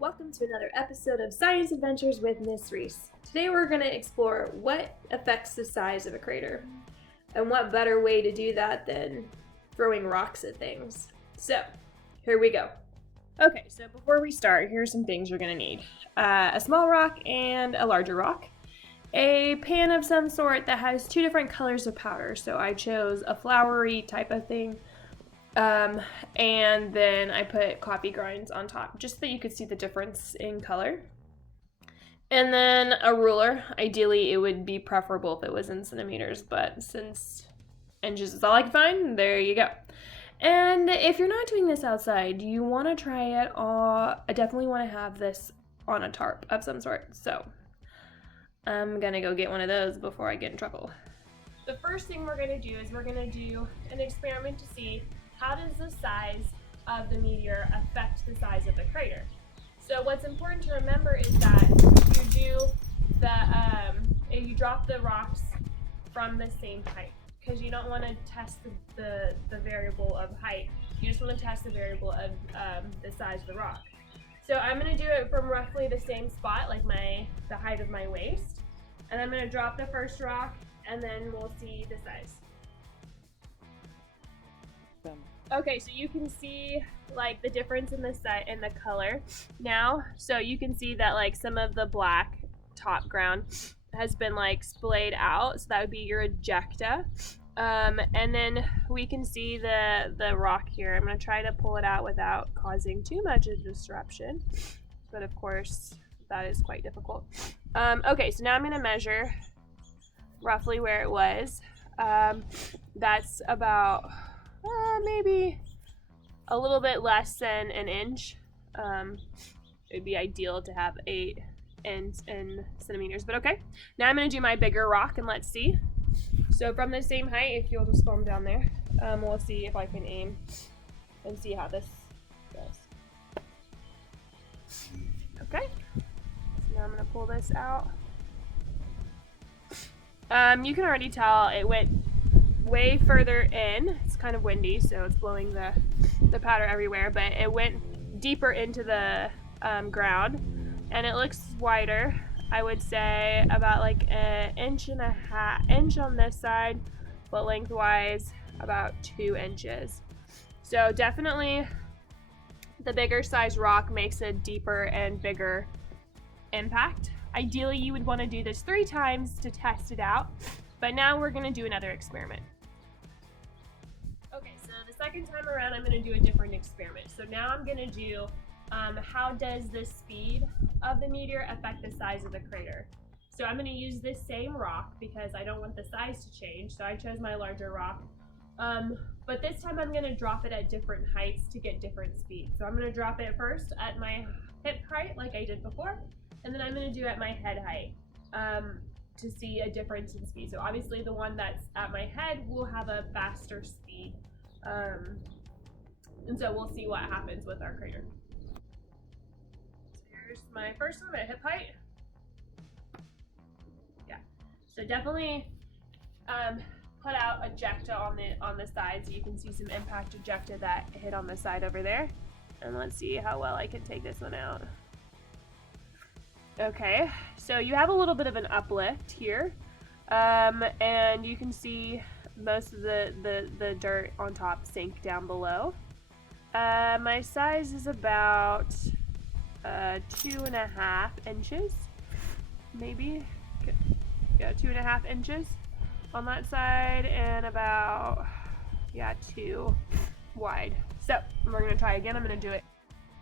Welcome to another episode of Science Adventures with Miss Reese. Today we're going to explore what affects the size of a crater. And what better way to do that than throwing rocks at things. So, here we go. Okay, so before we start, here's some things you're going to need. A small rock and a larger rock. A pan of some sort that has two different colors of powder. So I chose a floury type of thing. And then I put coffee grinds on top just so that you could see the difference in color. And then a ruler. Ideally, it would be preferable if it was in centimeters, but since inches is all I can find, there you go. And if you're not doing this outside, you want to try it, I definitely want to have this on a tarp of some sort. So I'm going to go get one of those before I get in trouble. The first thing we're going to do is we're going to do an experiment to see how does the size of the meteor affect the size of the crater. So what's important to remember is that you drop the rocks from the same height, because you don't want to test the variable of height. You just want to test the variable of the size of the rock. So I'm going to do it from roughly the same spot, like the height of my waist. And I'm going to drop the first rock, and then we'll see the size. Okay, so you can see like the difference in the color now. So you can see that like some of the black top ground has been like splayed out. So that would be your ejecta. And then we can see the rock here. I'm going to try to pull it out without causing too much of disruption. But of course, that is quite difficult. Okay, so now I'm going to measure roughly where it was. That's about maybe a little bit less than an inch. It'd be ideal to have 8 in centimeters, but okay. Now I'm going to do my bigger rock and let's see. So from the same height, if you'll just film down there, we'll see if I can aim and see how this goes. Okay, so now I'm going to pull this out. You can already tell it went way further in. It's kind of windy, so it's blowing the powder everywhere, but it went deeper into the ground, and it looks wider. I would say about like an inch and a half on this side, but lengthwise about 2 inches. So definitely the bigger size rock makes a deeper and bigger impact. Ideally, you would want to do this 3 times to test it out, but now we're going to do another experiment. Okay, so the second time around, I'm going to do a different experiment. So now I'm going to do how does the speed of the meteor affect the size of the crater. So I'm going to use this same rock because I don't want the size to change. So I chose my larger rock. But this time I'm going to drop it at different heights to get different speed. So I'm going to drop it first at my hip height like I did before. And then I'm going to do it at my head height. To see a difference in speed. So obviously the one that's at my head will have a faster speed. And so we'll see what happens with our crater. So here's my first one at hip height. Yeah. So definitely put out ejecta on the side so you can see some impact ejecta that hit on the side over there. And let's see how well I can take this one out. Okay, so you have a little bit of an uplift here, and you can see most of the dirt on top sink down below. My size is about 2.5 inches, maybe. Yeah, 2.5 inches on that side, and about 2 wide. So we're gonna try again. I'm gonna do it.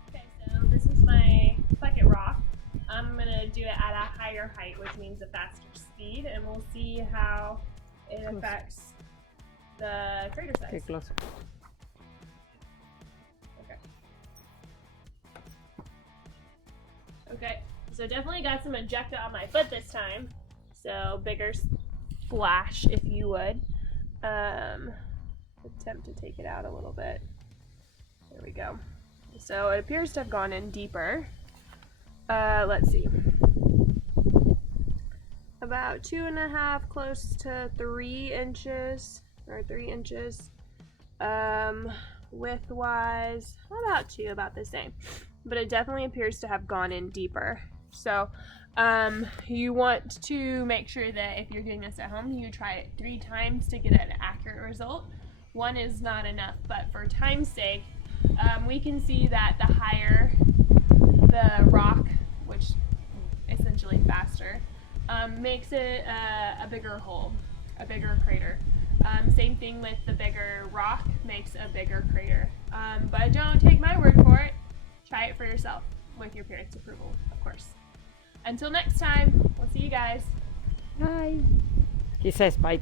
Okay, so this is my bucket rock. I'm going to do it at a higher height, which means a faster speed, and we'll see how it affects the crater size. Okay, close. Okay, so definitely got some ejecta on my foot this time, so bigger splash if you would. Attempt to take it out a little bit. There we go. So it appears to have gone in deeper. Let's see. About 2.5, close to 3 inches, or 3 inches. Width wise, about 2, about the same. but it definitely appears to have gone in deeper. So you want to make sure that if you're doing this at home, you try it 3 times to get an accurate result. 1 is not enough, but for time's sake, we can see that the higher the rock, which essentially faster, makes it a bigger hole, a bigger crater. Same thing with the bigger rock makes a bigger crater. But don't take my word for it. Try it for yourself with your parents' approval, of course. Until next time, we'll see you guys. Bye. He says bye.